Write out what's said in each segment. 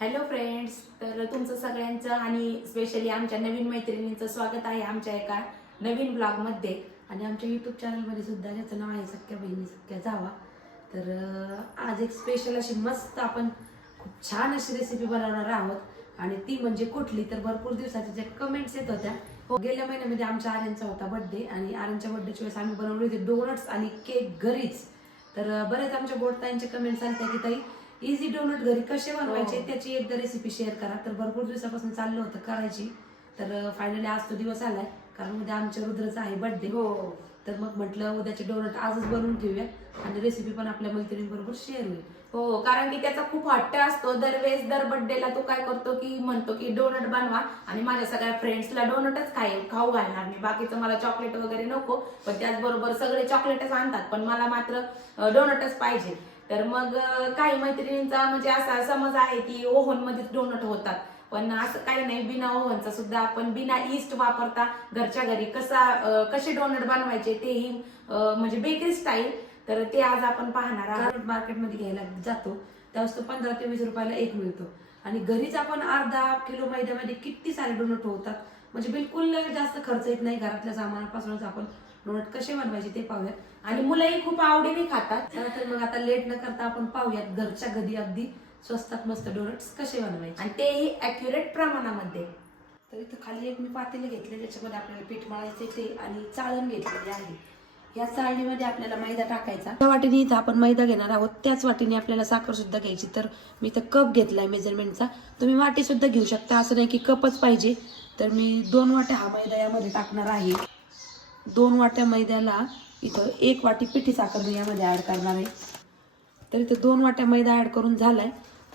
Hello friends तर तुमचं सगळ्यांचं आणि स्पेशली आमच्या नवीन मैत्रिणींचं स्वागत आहे आमच्या एका नवीन ब्लॉगमध्ये आणि आमच्या यूट्यूब चॅनलमध्ये सुद्धा ज्याचं नाव आहे सख्या बहिणी सख्या जावा. तर आज एक स्पेशल अशी मस्त आपण खूप छान अशी रेसिपी बनवणार आहोत. आणि ती म्हणजे कुठली तर भरपूर दिवसाच्या ज्या कमेंट्स येत होत्या हो, गेल्या महिन्यामध्ये आमच्या आर्यांचा होता बर्थडे आणि आर्यांच्या बर्थडेच्या वेळेस आम्ही बनवले होते डोनट्स आणि केक घरीच. तर बरेच आमच्या बोटताईंचे कमेंट्स आले की ताई इझी डोनट घरी कसे बनवायचे हो. त्याची एकदा रेसिपी शेअर करा. तर भरपूर दिवसापासून चाललं होतं करायची. तर फायनली आज तो दिवस आलाय. कारण उद्या आमच्या रुद्रचा आहे बर्थडे हो. तर मग म्हटलं उद्याचे डोनट आजच बनवून ठेवूया. आणि रेसिपी पण आपल्या मैत्रिणींबरोबर शेअर होईल. हो कारण की त्याचा खूप हट्ट असतो. दरवेळेस दर बर्थडेला तो काय करतो की म्हणतो की डोनट बनवा. आणि माझ्या सगळ्या फ्रेंड्सला डोनटच खाय खाऊ घालणार मी. बाकीचं मला चॉकलेट वगैरे नको. पण त्याचबरोबर सगळे चॉकलेटच आणतात. पण मला मात्र डोनटच पाहिजे. तर मग काही मैत्रिणींचा म्हणजे असा समज आहे की ओव्हनमध्येच डोनट होतात. पण असं काही नाही बिना ओव्हनचा सुद्धा आपण बिना ईस्ट वापरता घरच्या घरी कसा कसे डोनट बनवायचे तेही म्हणजे बेकरी स्टाईल तर ते आज आपण पाहणार आहोत. मार्केटमध्ये घ्यायला जातो त्यावेळेस तो पंधरा ते वीस रुपयाला एक मिळतो. आणि घरीच आपण अर्धा किलो मैद्यामध्ये किती सारे डोनट होतात म्हणजे बिलकुल जास्त खर्च येत नाही घरातल्या सामानापासूनच आपण डोनट कसे बनवायचे ते पाहूयात. आणि मुलंही खूप आवडीने खातात. चला तर मग आता लेट न करता आपण पाहूयात घरच्या घरी अगदी स्वस्तात मस्त डोनट्स कसे बनवायचे. आणि तेही अॅक्युरेट प्रमाणामध्ये. तर इथं खाली एक मी पातेले घेतले त्याच्यामध्ये आपल्याला पीठ मळायचे ते आणि चाळण घेतलेली आहे. या चाळणीमध्ये आपल्याला मैदा टाकायचा. त्या वाटेने इथं आपण मैदा घेणार आहोत त्याच वाटेने आपल्याला साखर सुद्धा घ्यायची. तर मी इथं कप घेतलाय मेजरमेंटचा तुम्ही वाटी सुद्धा घेऊ शकता. असं नाही की कपच पाहिजे. तर मी दोन वाट्या हा मैदा यामध्ये टाकणार आहे. दोन वाट्या मैद्याला इथं एक वाटी पिठी साखर मी यामध्ये ॲड करणार आहे. तर इथं दोन वाट्या मैदा ॲड करून झाला आहे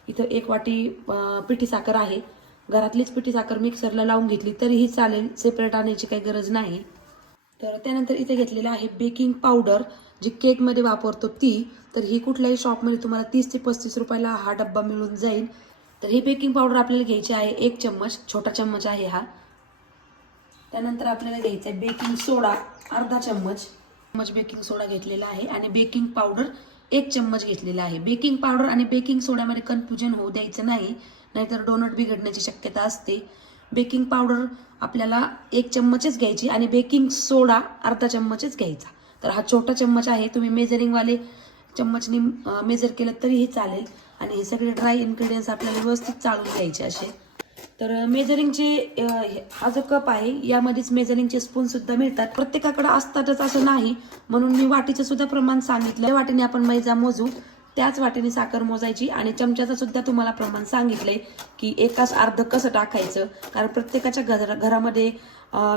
इथं एक वाटी पिठी साखर आहे. घरातलीच पिठी साखर मिक्सरला लावून घेतली तरीही चालेल सेपरेट आणायची काही गरज नाही. तर त्यानंतर इथे घेतलेलं आहे बेकिंग पावडर जी केकमध्ये वापरतो ती. तर ही कुठल्याही शॉपमध्ये तुम्हाला तीस ते पस्तीस रुपयाला हा डब्बा मिळून जाईल. तर ही बेकिंग पावडर आपल्याला घ्यायची आहे एक चम्मच छोटा चम्मच आहे हा. त्यानंतर आपल्याला घ्यायचा आहे बेकिंग सोडा अर्धा चम्मच. चम्मच बेकिंग सोडा घेतलेला आहे आणि बेकिंग पावडर एक चम्मच घेतलेला आहे. बेकिंग पावडर आणि बेकिंग सोड्यामध्ये कन्फ्युजन होऊ द्यायचं नाही नाहीतर डोनट बिघडण्याची शक्यता असते. बेकिंग पावडर आपल्याला एक चम्मचच घ्यायची आणि बेकिंग सोडा अर्धा चम्मचच घ्यायचा. तर हा छोटा चम्मच आहे तुम्ही मेजरिंगवाले चम्मचने मेजर केलं तरीही चालेल. आणि हे सगळे ड्राय इन्ग्रेडियंट्स आपल्याला व्यवस्थित चाळून घ्यायचे असे. तर मेजरिंगचे हे- हा जो कप आहे यामध्येच मेजरिंगचे स्पून सुद्धा मिळतात. प्रत्येकाकडे असतातच असं नाही म्हणून मी वाटीचं सुद्धा प्रमाण सांगितलं. वाटीने आपण मैदा मोजू. त्याच वाटीने साखर मोजायची आणि चमच्याचं सुद्धा तुम्हाला प्रमाण सांगितलंय की एकाच अर्ध कसं टाकायचं. कारण प्रत्येकाच्या घर घरामध्ये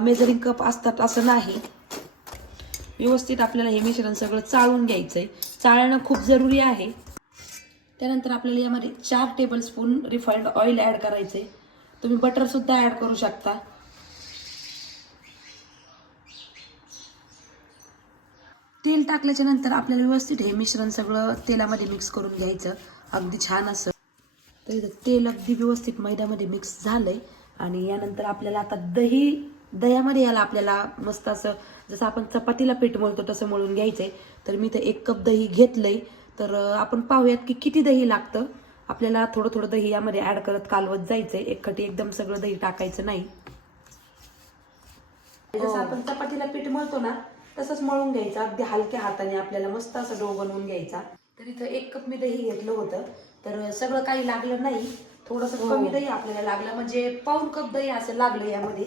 मेजरिंग कप असतात असं नाही. व्यवस्थित आपल्याला हे मिश्रण सगळं चाळून घ्यायचंय. चाळणं खूप जरुरी आहे. त्यानंतर आपल्याला यामध्ये चार tablespoon refined oil add करायचं आहे तुम्ही बटर सुद्धा ॲड करू शकता. तेल टाकल्याच्या नंतर आपल्याला व्यवस्थित हे मिश्रण सगळं तेलामध्ये मिक्स करून घ्यायचं. अगदी छान असं. तर इथं तेल अगदी व्यवस्थित मैद्यामध्ये मिक्स झालंय. आणि यानंतर आपल्याला आता दही दह्यामध्ये याला आपल्याला मस्त असं जसं आपण चपातीला पीठ मळतो तसं मळून घ्यायचं आहे तर मी इथं एक कप दही घेतलंय. तर आपण पाहूयात की किती दही लागतं. आपल्याला थोडं थोडं दही यामध्ये ऍड करत कालवत जायचंय. एकखटी एकदम सगळं दही टाकायचं नाही. जसं आपण चपातीला पीठ मळतो ना तसंच मळून घ्यायचं. अगदी हलक्या हाताने आपल्याला मस्त असं डो बनवून घ्यायचा. तर इथं एक कप मी दही घेतलं होतं. तर सगळं काही लागलं नाही. थोडस कमी दही आपल्याला लागलं. म्हणजे पाऊन कप दही असं लागलं यामध्ये.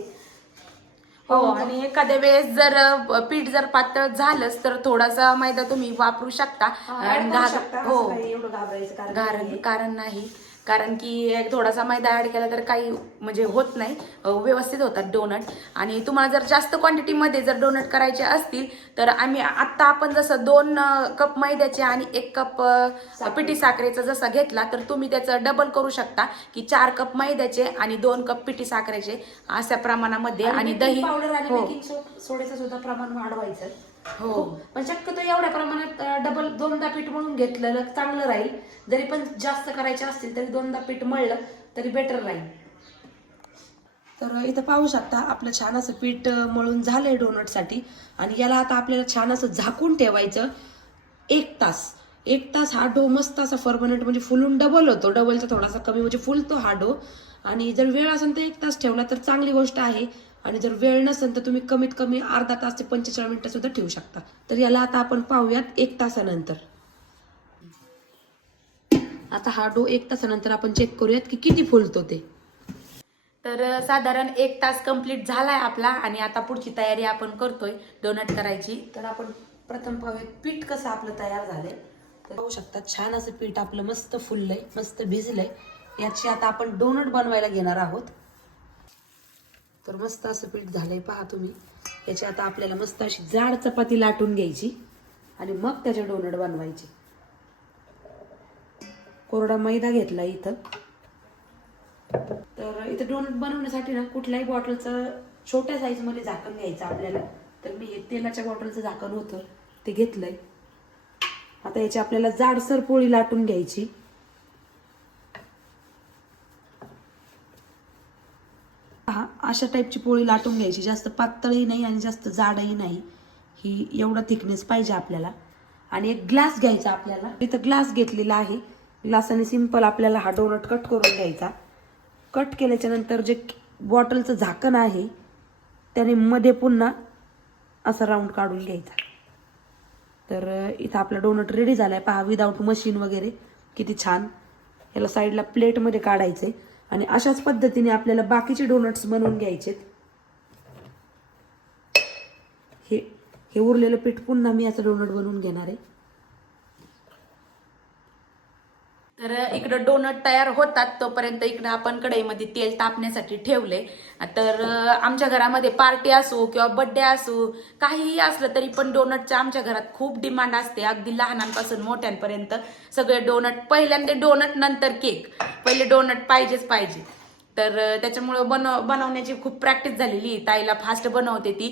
हो आणि एखाद्या वेळेस जर पीठ जर पातळ झालंच तर थोडासा मैदा तुम्ही वापरू शकता. हा, आणि घाल- हो. घाबरायचं कारण. कारण नाही. कारण की एक थोडासा मैदा ऍड केला तर काही म्हणजे होत नाही. व्यवस्थित होतात डोनट आणि तुम्हाला जर जास्त क्वांटिटीमध्ये जर डोनट करायचे असतील तर आम्ही आत्ता आपण जसं दोन कप मैद्याचे आणि एक कप पिठी साखरेचा जसा घेतला तर तुम्ही त्याचं डबल करू शकता की चार कप मैद्याचे आणि दोन कप पिठी साखरेचे अशा प्रमाणामध्ये आणि दही. पावडर आणि हो. बेकिंग सोड्याचं सुद्धा प्रमाण वाढवायचं. हो. पण शक्यतो एवढ्या प्रमाणात डबल दोनदा पीठ म्हणून घेतलेलं चांगलं राहील. जरी पण जास्त करायचे असतील तरी दोनदा पीठ मळलं तरी बेटर राहील. तर इथं पाहू शकता आपलं छान असं पीठ मळून झालंय डोनटसाठी. आणि याला आता आपल्याला छान असं झाकून ठेवायचं एक तास. एक तास हा डो मस्त असा परमनंट म्हणजे फुलून डबल होतो. डबलचा थोडासा कमी म्हणजे फुलतो हा डो. आणि जर वेळ असेल तर एक तास ठेवला तर चांगली गोष्ट आहे. आणि जर वेळ नसेल तर तुम्ही कमीत कमी अर्धा तास ते पंचेचाळीस मिनटं सुद्धा ठेवू शकता. तर याला आता आपण पाहूयात एक तासानंतर. आता हा डो एक तासानंतर आपण चेक करूयात की किती फुलतो ते. तर साधारण एक तास कंप्लीट झालाय आपला आणि आता पुढची तयारी आपण करतोय डोनट करायची. तर आपण प्रथम पाहूयात पीठ कसं आपलं तयार झालंय. तर पाहू शकता छान असं पीठ आपलं मस्त फुललंय मस्त भिजलंय. याची आता आपण डोनट बनवायला घेणार आहोत. तर मस्त असं पीठ झालंय पहा तुम्ही. याची आता आपल्याला मस्त अशी जाड चपाती लाटून घ्यायची आणि मग त्याचे डोनट बनवायचे. कोरडा मैदा घेतला इथं. तर इथं डोनट बनवण्यासाठी ना कुठल्याही बॉटलचं छोट्या साईजमध्ये झाकण घ्यायचं आपल्याला. तर मी हे तेलाच्या बॉटलचं झाकण होतं ते घेतलंय. आता याची आपल्याला जाडसर पोळी लाटून घ्यायची हा अशा टाईपची पोळी लाटून घ्यायची. जास्त पातळही नाही आणि जास्त जाडही नाही. ही एवढा थिकनेस पाहिजे आपल्याला. आणि एक ग्लास घ्यायचा आपल्याला. इथं ग्लास घेतलेला आहे. ग्लासाने सिंपल आपल्याला हा डोनट कट करून घ्यायचा. कट केल्याच्यानंतर जे बॉटलचं झाकण आहे त्याने मध्ये पुन्हा असा राऊंड काढून घ्यायचा. तर इथं आपला डोनट रेडी झाला आहे पहा विदाऊट मशीन वगैरे किती छान. याला साईडला प्लेटमध्ये काढायचं आहे आणि अशाच पद्धतीने आपल्याला बाकीचे डोनट्स बनवून घ्यायचेत. हे हे उरलेलं पीठ पुन्हा मी याचं डोनट बनवून घेणार आहे. तर इकडं डोनट तयार होतात तोपर्यंत इकडं आपण कढईमध्ये तेल तापण्यासाठी ठेवले. तर आमच्या घरामध्ये पार्टी असो किंवा बड्डे असो काहीही असलं तरी पण डोनटच्या आमच्या घरात खूप डिमांड असते. अगदी लहानांपासून मोठ्यांपर्यंत सगळे डोनट पहिल्यांदा डोनट नंतर केक पहिले डोनट पाहिजेच पाहिजे. तर त्याच्यामुळं बनव बनवण्याची खूप प्रॅक्टिस झालेली. ताईला फास्ट बनवते ती.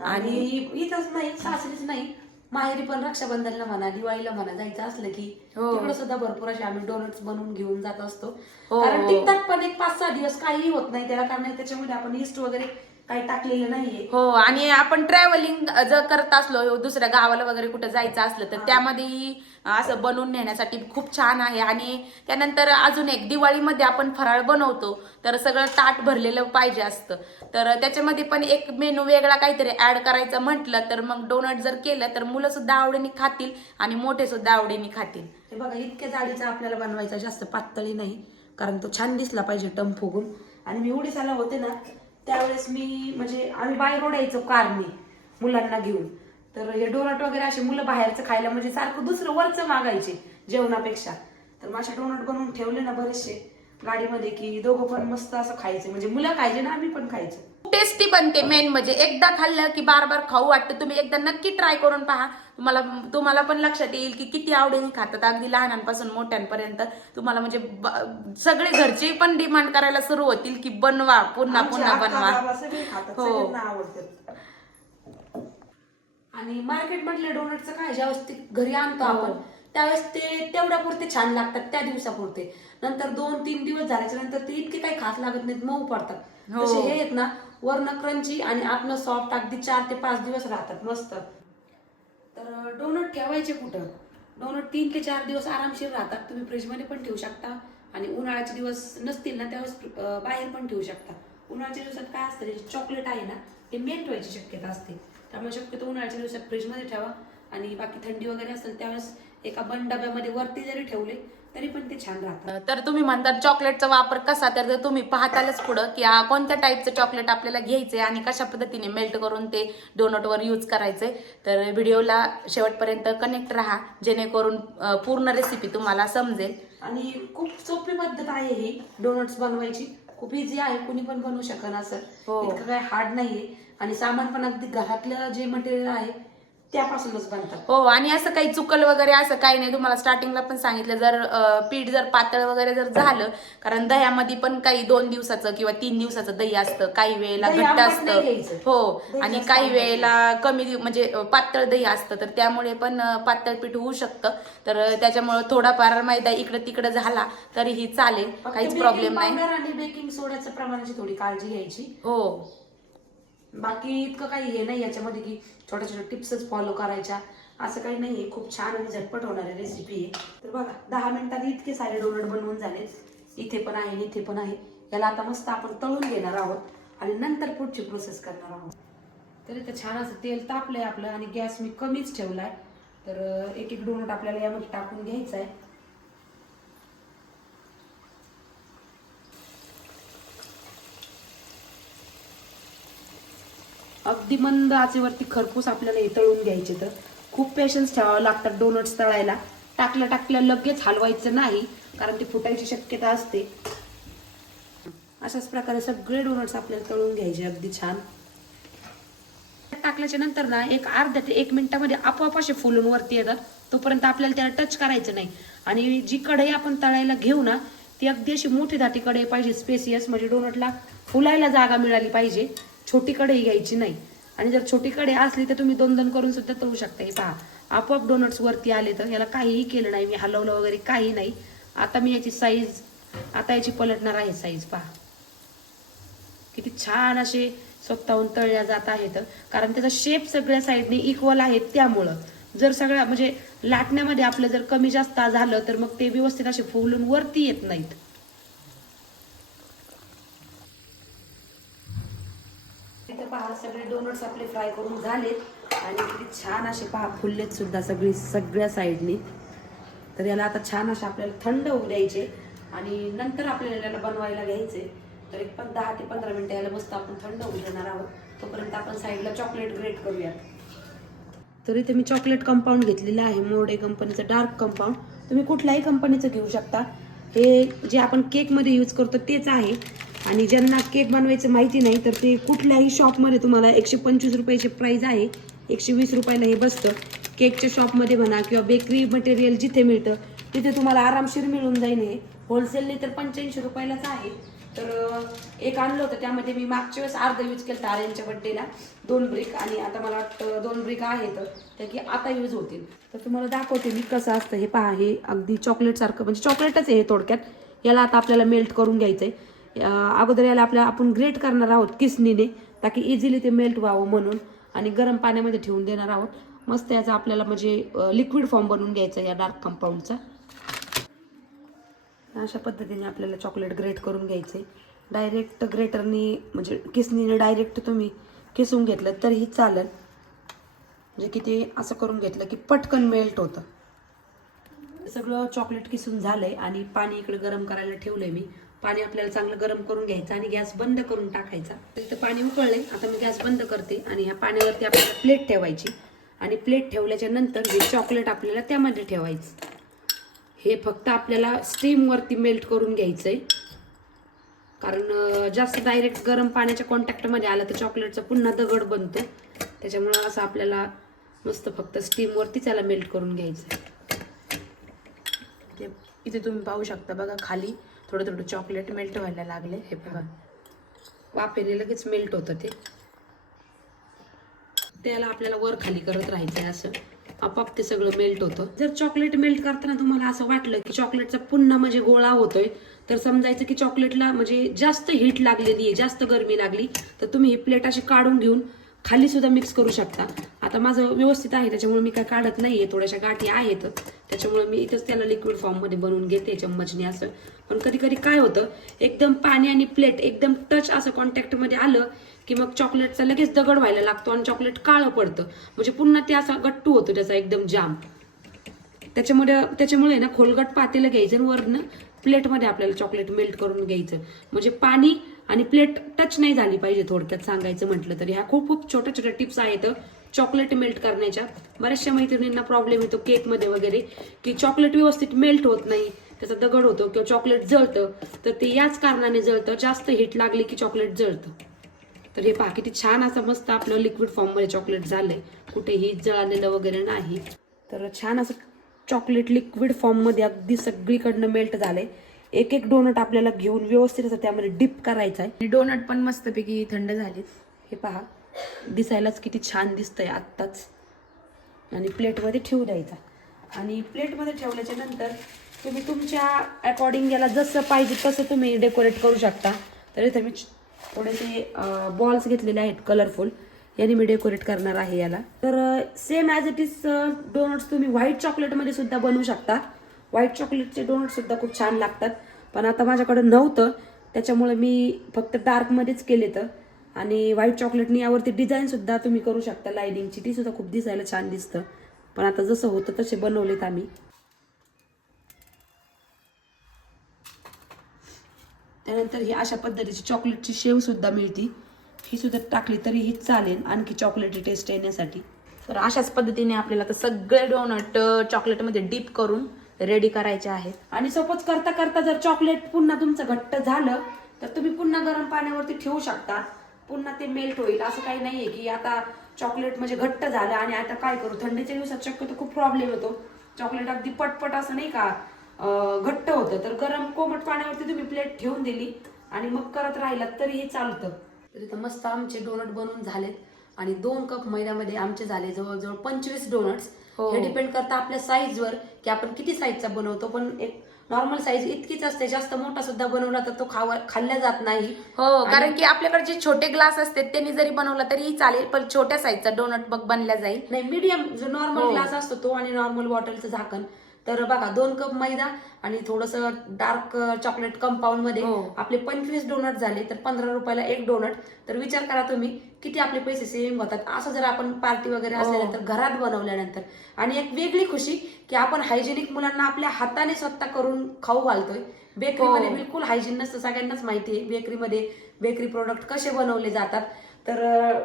आणि इथंच नाही सासरीच नाही. माहेरी पण रक्षाबंधनला म्हणा दिवाळीला म्हणा जायचं असलं की हो. तिकडे सुद्धा भरपूर असे आम्ही डोनट्स बनवून घेऊन जात असतो हो, कारण हो. टिकतात पण एक पाच सहा दिवस काहीही होत नाही त्याला कारण त्याच्यामध्ये आपण इस्ट वगैरे काही टाकलेलं नाहीये. हो आणि आपण ट्रॅव्हलिंग जर करत असलो दुसऱ्या गावाला वगैरे कुठं जायचं असलं तर त्यामध्येही असं बनवून नेण्यासाठी खूप छान आहे. आणि त्यानंतर अजून एक दिवाळीमध्ये आपण फराळ बनवतो तर सगळं ताट भरलेलं पाहिजे असतं. तर त्याच्यामध्ये पण एक मेनू वेगळा काहीतरी ऍड करायचं म्हटलं तर मग डोनट जर केलं तर मुलं सुद्धा आवडीने खातील आणि मोठे सुद्धा आवडीने खातील. हे बघा इतक्या जाडीचा आपल्याला बनवायचा जास्त पातळी नाही कारण तो छान दिसला पाहिजे टम फुगून आणि मी उडीसाला होते ना त्यावेळेस मी म्हणजे आम्ही बाहेर ओढायचो कारने मुलांना घेऊन. तर हे डोनट वगैरे असे मुलं बाहेरचं खायला म्हणजे सारखं दुसरं वरचं मागायचे जेवणापेक्षा. तर माझ्या डोनट बनवून ठेवले ना बरेचसे गाडीमध्ये की दोघं पण मस्त असं खायचे. म्हणजे मुलं खायचे ना आम्ही पण खायचो. टेस्टी बनते मेन म्हणजे. एकदा खाल्लं की बार बार खाऊ वाटतं. तुम्ही एकदा नक्की ट्राय करून पहा. तुम्हाला तुम्हाला पण लक्षात येईल की किती आवडीने खातात. अगदी लहानांपासून मोठ्यांपर्यंत तुम्हाला म्हणजे सगळे घरचे पण डिमांड करायला सुरू होतील की बनवा पुन्हा पुन्हा बनवा. हो. आणि मार्केट मधले डोनटचं काय ज्यावेळेस ते घरी आणतो हो. आपण त्यावेळेस ते तेवढ्या पुरते छान लागतात त्या दिवसापुरते. नंतर दोन तीन दिवस झाल्याच्यानंतर ते इतके काही खास लागत नाहीत मऊ पडतात. हो. तसे हे आहेत ना वर्ण क्रंची आणि आतनं सॉफ्ट अगदी चार ते पाच दिवस राहतात मस्त. तर डोनट ठेवायचे कुठं? डोनट तीन ते चार दिवस आरामशीर राहतात. तुम्ही फ्रीजमध्ये पण ठेवू शकता आणि उन्हाळ्याचे दिवस नसतील ना त्यावेळेस बाहेर पण ठेवू शकता. उन्हाळ्याच्या दिवसात काय असतं जे चॉकलेट आहे ना ते मेल्ट व्हायची शक्यता असते. त्यामुळे शक्यतो उन्हाळ्याच्या दिवसात फ्रीजमध्ये ठेवा आणि बाकी थंडी वगैरे असेल त्यावेळेस एका बंद डब्यामध्ये वरती जरी ठेवले तरी पण ते छान राहतात. तर तुम्ही म्हणतात चॉकलेटचा वापर कसा? तर तुम्ही पाहतालच पुढं की कोणत्या टाईपचं चॉकलेट आपल्याला घ्यायचंय आणि कशा पद्धतीने मेल्ट करून ते डोनटवर यूज करायचंय? तर व्हिडिओला शेवटपर्यंत कनेक्ट राहा जेणेकरून पूर्ण रेसिपी तुम्हाला समजेल. आणि खूप सोपी पद्धत आहे ही डोनट्स बनवायची. खूप इझी आहे कुणी पण बनवू शकन असं. हो. इतकं काय हार्ड नाहीये. आणि सामान पण अगदी घरातलं जे मटेरियल आहे त्यापासूनच बनतात. हो आणि असं काही चुकल वगैरे असं काही नाही. तुम्हाला स्टार्टिंगला पण सांगितलं जर अ, पीठ जर पातळ वगैरे जर झालं कारण दह्यामध्ये पण काही दोन दिवसाचं किंवा तीन दिवसाचं दही असतं. काही वेळेला दही घट्ट आंबट असतं. घ्यायचं. हो दही आणि जास्त काही आंबट वेळेला कमी दिव- म्हणजे अ, पातळ दही असतं तर त्यामुळे पण अ, पातळ पीठ होऊ शकतं. तर अ, त्याच्यामुळे थोडाफार मैदा इकडं तिकडं झाला तरीही चालेल. फक्त काहीच baking प्रॉब्लेम नाही. powder आणि बेकिंग सोड्याच्या प्रमाणाची थोडी काळजी घ्यायची. हो. बाकी इतकं काही हे नाही याच्यामध्ये की छोट्या छोट्या टिप्सच फॉलो करायच्या. असं काही नाही आहे. खूप छान आणि झटपट होणारी रेसिपी आहे. तर बघा दहा मिनिटात इतके सारे डोनट बनवून झाले इथे पण आहे इथे पण आहे. याला आता मस्त आपण तळून घेणार आहोत आणि नंतर पुढची प्रोसेस करणार आहोत. तर इथं छान असं तेल तापलं आहे आपलं आणि गॅस मी कमीच ठेवला आहे तर एक एक डोनट आपल्याला यामध्ये टाकून घ्यायचा आहे अगदी मंद आचेवरती खरपूस आपल्याला हे तळून घ्यायचे तर. खूप पेशन्स ठेवावं लागतात डोनट्स तळायला. टाकल्या टाकल्या लगेच हलवायचं नाही कारण ती फुटायची शक्यता असते. अशाच प्रकारे सगळे डोनट्स आपल्याला तळून घ्यायचे अगदी छान. टाकल्याच्या नंतर ना एक अर्ध्या ते एक मिनिटामध्ये आपोआप असे फुलून वरती येतात. तोपर्यंत आपल्याला त्याला टच करायचं नाही. आणि जी कढई आपण तळायला घेऊ ना ती अगदी अशी मोठी दाटी कढई पाहिजे स्पेसियस म्हणजे डोनटला फुलायला जागा मिळाली पाहिजे. छोटी कढई घ्यायची नाही. आणि जर छोटी कढई असली तर तुम्ही दोन दोन करून सुद्धा तळू शकता. हे पहा आपोआप डोनट्स वरती आले तर याला काहीही केलं नाही. मी हलवलं वगैरे काही नाही. आता मी याची साईज आता याची पलटणार आहे साईज पहा. किती छान असे स्वतःहून तळल्या जात आहेत. कारण त्याचा शेप सगळ्या साईडने इक्वल आहे त्यामुळं. जर सगळ्या म्हणजे लाटण्यामध्ये आपलं जर कमी जास्त झालं तर मग ते व्यवस्थित असे फुलून वरती येत नाहीत. पहा सगळे डोनट्स आपले फ्राय करून झालेत. आणि किती छान असे पहा फुललेत सुद्धा सगळी सगळ्या साईडनी तर याला आता छान असे आपल्याला थंड होऊ द्यायचे. आणि नंतर आपल्याला याला बनवायला घ्यायचे. तर एक पण दहा ते पंधरा मिनटं याला मस्त आपण थंड होऊ देणार आहोत. तोपर्यंत आपण साईडला चॉकलेट ग्रेट करूयात. तर इथे मी चॉकलेट कंपाऊंड घेतलेलं आहे मोर्डे कंपनीचं डार्क कंपाऊंड तुम्ही कुठल्याही कंपनीचं घेऊ शकता. हे जे आपण केकमध्ये यूज करतो तेच आहे. आणि ज्यांना केक बनवायचं माहिती नाही तर ते कुठल्याही शॉपमध्ये तुम्हाला एकशे पंचवीस रुपयाची प्राईज आहे. एकशे वीस रुपयाला हे बसतं. केकच्या शॉपमध्ये म्हणा किंवा बेकरी मटेरियल जिथे मिळतं तिथे तुम्हाला आरामशीर मिळून जाईल हे. होलसेलने तर पंच्याऐंशी रुपयालाच आहे. तर एक आणलं होतं त्यामध्ये मी मागच्या वेळेस अर्धा यूज केलं ताऱ्यांच्या बड्डेला दोन ब्रिक आणि आता मला वाटतं दोन ब्रिक आहेत त्या की आता यूज होतील. तर तुम्हाला दाखवते मी कसं असतं हे पहा हे अगदी चॉकलेटसारखं म्हणजे चॉकलेटच आहे हे थोडक्यात. याला आता आपल्याला मेल्ट करून घ्यायचं आहे अगोदर याला आपल्या आपण ग्रेट करणार आहोत किसनीने ताकी इझिली ते मेल्ट व्हावं म्हणून आणि गरम पाण्यामध्ये ठेवून देणार आहोत. मस्त याचा आपल्याला म्हणजे लिक्विड फॉर्म बनवून घ्यायचा या डार्क कंपाऊंडचा अशा पद्धतीने आपल्याला चॉकलेट ग्रेट करून घ्यायचे. डायरेक्ट ग्रेटरनी म्हणजे किसनीने डायरेक्ट तुम्ही किसून घेतलं तरीही चालेल. म्हणजे की ते असं करून घेतलं की पटकन मेल्ट होतं. सगळं चॉकलेट किसून झालंय आणि पाणी इकडे गरम करायला ठेवलंय मी. पाणी आपल्याला चांगलं गरम करून घ्यायचं आणि गॅस बंद करून टाकायचा. तर इथं पाणी उकळले आता मी गॅस बंद करते आणि ह्या पाण्यावरती आपल्याला प्लेट ठेवायची. आणि प्लेट ठेवल्याच्या नंतर हे चॉकलेट आपल्याला त्यामध्ये ठेवायचं. हे फक्त आपल्याला स्टीमवरती मेल्ट करून घ्यायचं आहे कारण जास्त डायरेक्ट गरम पाण्याच्या कॉन्टॅक्टमध्ये आलं तर चॉकलेटचा पुन्हा दगड बनतो त्याच्यामुळं असं आपल्याला मस्त फक्त स्टीमवरती त्याला मेल्ट करून घ्यायचं आहे इथे तुम्ही पाहू शकता बघा खाली. थोडं थोडं चॉकलेट मेल्ट व्हायला लागले. हे बघा. वाफेने लगेच मेल्ट होतं ते. त्याला आपल्याला वर खाली करत राहायचं असं. आपाप ते सगळं मेल्ट होतं. जर चॉकलेट मेल्ट करताना तुम्हाला असं वाटलं की चॉकलेटचा पुन्हा म्हणजे गोळा होतोय तर समजायचं की चॉकलेटला म्हणजे जास्त हीट लागलेली आहे जास्त गरमी लागली तर तुम्ही ही प्लेट अशी काढून घेऊन खाली सुद्धा मिक्स करू शकता. आता माझं व्यवस्थित आहे त्याच्यामुळे मी काय काढत नाही आहे थोड्याशा गाठी आहेत. त्याच्यामुळे मी इथंच त्याला लिक्विड फॉर्ममध्ये बनवून घेते चम्मचने असं. पण कधी कधी काय होतं एकदम पाणी आणि प्लेट एकदम टच असं कॉन्टॅक्टमध्ये आलं की मग चॉकलेटचा लगेच दगड व्हायला लागतो आणि चॉकलेट काळं पडतं. म्हणजे पुन्हा ते असा गट्टू होतो त्याचा एकदम जाम त्याच्यामुळे त्याच्यामुळे ना खोलगट पातेलं घ्यायचं आणि वरनं प्लेटमध्ये आपल्याला चॉकलेट मेल्ट करून घ्यायचं. म्हणजे पाणी आणि प्लेट टच नाही झाली पाहिजे थोडक्यात सांगायचं म्हटलं तरी. ह्या खूप खूप छोट्या छोट्या टिप्स आहेत चॉकलेट मेल्ट करण्याच्या. बऱ्याचशा मैत्रिणींना प्रॉब्लेम येतो केकमध्ये वगैरे की चॉकलेट व्यवस्थित मेल्ट होत नाही त्याचा दगड होतो किंवा चॉकलेट जळतं तर ते याच कारणाने जळतं. जास्त हीट लागली की चॉकलेट जळतं. तर हे पहा किती छान असं मस्त आपलं लिक्विड फॉर्ममध्ये चॉकलेट झालंय. कुठेही जळालेलं वगैरे नाही. तर छान असं चॉकलेट लिक्विड फॉर्ममध्ये अगदी सगळीकडनं मेल्ट झालंय. एक एक डोनट आपल्याला घेऊन व्यवस्थित असं त्यामध्ये डिप करायचं आहे आणि डोनट पण मस्तपैकी थंड झालीत. हे पहा दिसायलाच किती छान दिसतंय आत्ताच. आणि प्लेटमध्ये ठेवू द्यायचा. आणि प्लेटमध्ये ठेवल्याच्या नंतर तुम्ही तुमच्या अकॉर्डिंग याला जसं पाहिजे तसं तुम्ही डेकोरेट करू शकता. तर इथे मी थोडेसे बॉल्स घेतलेले आहेत कलरफुल याने मी डेकोरेट करणार आहे याला. तर same as it is donuts तुम्ही व्हाईट चॉकलेटमध्ये सुद्धा बनवू शकता. व्हाईट चॉकलेटचे डोनटसुद्धा खूप छान लागतात. पण आता माझ्याकडं नव्हतं. त्याच्यामुळे मी फक्त डार्कमध्येच केले तर आणि व्हाईट चॉकलेटनी यावरती डिझाईनसुद्धा तुम्ही करू शकता लायनिंगची ती सुद्धा खूप दिसायला छान दिसतं. पण आता जसं होतं तसे बनवलेत आम्ही. त्यानंतर ही अशा पद्धतीची चॉकलेटची शेवसुद्धा मिळती. ही सुद्धा टाकली तरी ही चालेल. आणखी चॉकलेटी टेस्ट येण्यासाठी. तर अशाच पद्धतीने आपल्याला तर सगळे डोनट चॉकलेटमध्ये डीप करून रेडी करायचे आहेत. आणि सपोज करता करता जर चॉकलेट पुन्हा तुमचं घट्ट झालं तर तुम्ही पुन्हा गरम पाण्यावरती ठेवू शकता. पुन्हा ते मेल्ट होईल. असं काही नाहीये की आता चॉकलेट म्हणजे घट्ट झालं आणि आता काय करू? थंडीच्या दिवसात शक्यतो खूप प्रॉब्लेम येतो. चॉकलेट अगदी पटपट असं नाही का घट्ट होतं. तर गरम कोमट पाण्यावरती तुम्ही प्लेट ठेवून दिली आणि मग करत राहिलात तरीही चालतं. तर इथं मस्त आमचे डोनट बनवून झालेत. आणि दोन कप मैद्यामध्ये आमचे झाले जवळजवळ पंचवीस डोनट्स हो. हे डिपेंड करता आपल्या साईजवर की आपण किती साईजचा बनवतो. पण एक नॉर्मल साईज इतकीच असते जास्त मोठा सुद्धा बनवला तर तो खावा खाल्ला जात नाही. हो कारण की आपल्याकडे जे छोटे ग्लास असतात त्यांनी जरी बनवला तरीही चालेल पण छोट्या साईजचा डोनट मग बनला जाईल. नाही मीडियम जो नॉर्मल हो. ग्लास असतो तो आणि नॉर्मल बॉटलचं झाकण. तर बघा दोन कप मैदा आणि थोडस डार्क चॉकलेट कंपाऊंडमध्ये हो. आपले पंचवीस डोनट झाले तर पंधरा रुपयाला एक डोनट तर विचार करा तुम्ही किती आपले पैसे सेव्हिंग होतात असं जर आपण पार्टी वगैरे हो. असल्यानंतर घरात बनवल्यानंतर आणि एक वेगळी खुशी की आपण हायजेनिक मुलांना आपल्या हाताने स्वतः करून खाऊ घालतोय बेकरीमध्ये हो. बिलकुल हायजीन नसतं सगळ्यांनाच माहिती आहे बेकरीमध्ये बेकरी प्रोडक्ट कसे बनवले जातात तर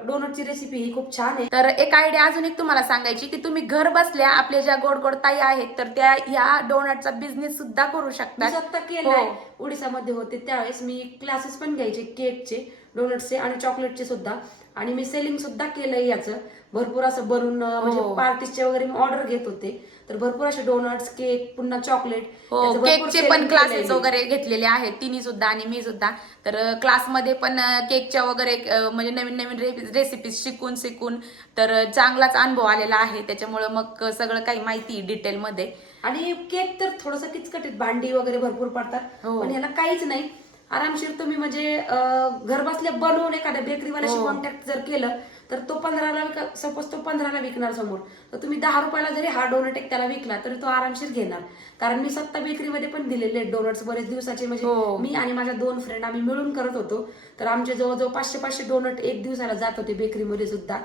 डोनटची रेसिपी ही खूप छान आहे. तर एक आयडिया अजून एक तुम्हाला सांगायची की तुम्ही घर बसल्या आपल्या ज्या गोड गोड ताई आहेत तर त्या या डोनटचा बिझनेस सुद्धा करू मी शकता स्वतः केलाय. हो. उडीसामध्ये होते त्यावेळेस मी क्लासेस पण घ्यायचे केकचे डोनट्सचे आणि चॉकलेटचे सुद्धा. आणि मी सेलिंग सुद्धा केलंय याचं. भरपूर असं बनवून म्हणजे हो. पार्टीजचे वगैरे मी ऑर्डर घेत होते. तर भरपूर असे डोनट्स केक पुन्हा चॉकलेट हो याचं भरपूर केकचे selling पण क्लासेस. वगैरे घेतलेले आहेत. तिन्ही सुद्धा आणि मी सुद्धा. तर क्लासमध्ये पण अ, केकच्या वगैरे अ, म्हणजे नवीन नवीन रेसिपी शिकून शिकून तर अ, चांगलाच अनुभव आलेला आहे. त्याच्यामुळे मग सगळं काही माहिती डिटेलमध्ये आणि केक तर थोडस किचकटीत भांडी वगैरे भरपूर पडतात. हो. पण ह्याला काहीच नाही. आरामशीर तुम्ही म्हणजे अं, घर बसल्या बनवून एखाद्या बेकरीवाल्याशी हो. कॉन्टॅक्ट जर केलं तर तो पंधराला विक सपोज तो पंधराला विकणार समोर तर तुम्ही दहा रुपयाला जरी हा डोनट एक त्याला विकला तरी तो आरामशीर घेणार. कारण मी स्वतः बेकरीमध्ये पण दिलेले डोनट्स बरेच दिवसाचे म्हणजे हो. मी आणि माझ्या दोन फ्रेंड आम्ही मिळून करत होतो. तर आमचे जवळजवळ पाचशे पाचशे डोनट एक दिवसाला जात होते बेकरीमध्ये सुद्धा.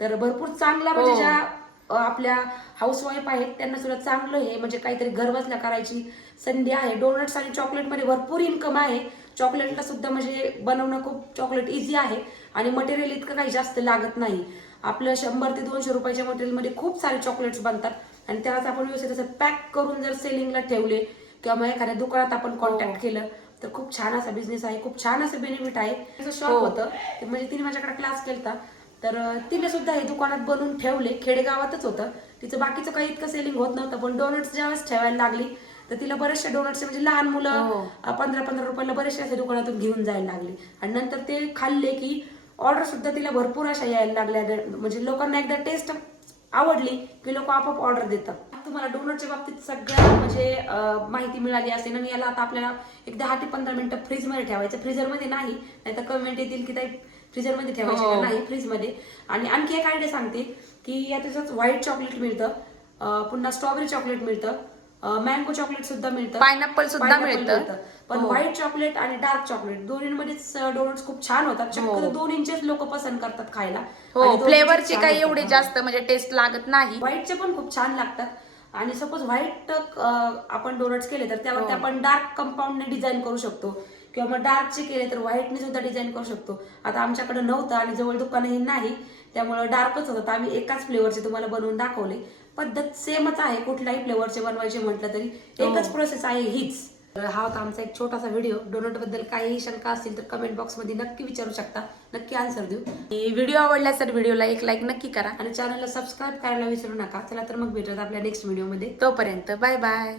तर भरपूर चांगला म्हणजे हो. ज्या आपल्या हाऊसवाईफ आहेत त्यांना सुद्धा चांगलं हे म्हणजे काहीतरी घर बसल्या करायची संधी आहे. डोनट्स आणि चॉकलेटमध्ये भरपूर इन्कम आहे. चॉकलेटला सुद्धा म्हणजे बनवणं खूप चॉकलेट इझी आहे. आणि मटेरियल इतकं काही जास्त लागत नाही. आपलं शंभर ते दोनशे रुपयाच्या मटेरियलमध्ये खूप सारे चॉकलेट्स बनतात. आणि त्यालाच आपण व्यवस्थित असं पॅक करून जर सेलिंगला ठेवले किंवा मग एखाद्या दुकानात आपण कॉन्टॅक्ट केलं तर खूप छान असा बिझनेस आहे. खूप छान असं बेनिफिट आहे. त्याचं शॉप हो. होतं. म्हणजे तिने माझ्याकडे क्लास केलता. तर तिने सुद्धा हे दुकानात बनवून ठेवले. खेडेगावातच होतं. तिचं बाकीचं काही इतकं सेलिंग होत नव्हतं पण डोनट्स ज्यावेळेस ठेवायला लागली तर तिला बरेचसे डोनट्स म्हणजे लहान मुलं हो. पंधरा पंधरा रुपयाला बरेचसे असे दुकानातून घेऊन जायला लागले. आणि नंतर ते खाल्ले की ऑर्डर सुद्धा तिला भरपूर अशा यायला लागल्या. म्हणजे लोकांना एकदा टेस्ट आवडली की लोक आपोआप ऑर्डर देतात. तुम्हाला डोनटच्या बाबतीत सगळ्या म्हणजे माहिती मिळाली असेल आणि याला आता आपल्याला एक दहा ते पंधरा मिनिटं फ्रीजमध्ये ठेवायचं. फ्रीजरमध्ये नाही नाहीतर कमेंट येतील की ताई फ्रीजरमध्ये ठेवायचे हो. नाही फ्रीजमध्ये. आणि आणखी एक आयडिया सांगते की या त्याच्यात व्हाईट चॉकलेट मिळतं पुन्हा स्ट्रॉबेरी चॉकलेट मिळतं. मँगो चॉकलेट सुद्धा मिळतं. Pineapple सुद्धा मिळतं. पण हो. व्हाईट चॉकलेट आणि डार्क चॉकलेट दोन्हीमध्येच डोनट्स खूप छान होतात. शक्यतो हो. दोन इंचेस लोक पसंत करतात खायला. हो फ्लेवरचे काही. एवढे जास्त म्हणजे टेस्ट लागत नाही. व्हाईटचे पण खूप छान लागतात. आणि सपोज व्हाईट आपण डोनट्स केले तर त्यावरती हो. आपण डार्क कंपाऊंडने डिझाईन करू शकतो. किंवा मग डार्कचे केले तर व्हाईटने सुद्धा डिझाईन करू शकतो. आता आमच्याकडे नव्हतं आणि जवळ दुकानही नाही. त्यामुळे डार्कच होतं. आम्ही एकाच फ्लेवरचे तुम्हाला बनवून दाखवले. पद्धत सेमच आहे. कुठल्याही फ्लेवरचे बनवायचे म्हटलं तरी एकच हो. प्रोसेस आहे हीच. तर हा होता आमचा एक छोटासा व्हिडिओ डोनटबद्दल काहीही शंका असतील तर कमेंट बॉक्समध्ये नक्की विचारू शकता. नक्की आन्सर देऊ. व्हिडिओ आवडल्यास तर व्हिडिओला एक लाईक नक्की करा. आणि चॅनलला सबस्क्राईब करायला विसरू नका. चला तर मग भेटूयात आपल्या नेक्स्ट व्हिडिओमध्ये तोपर्यंत बाय बाय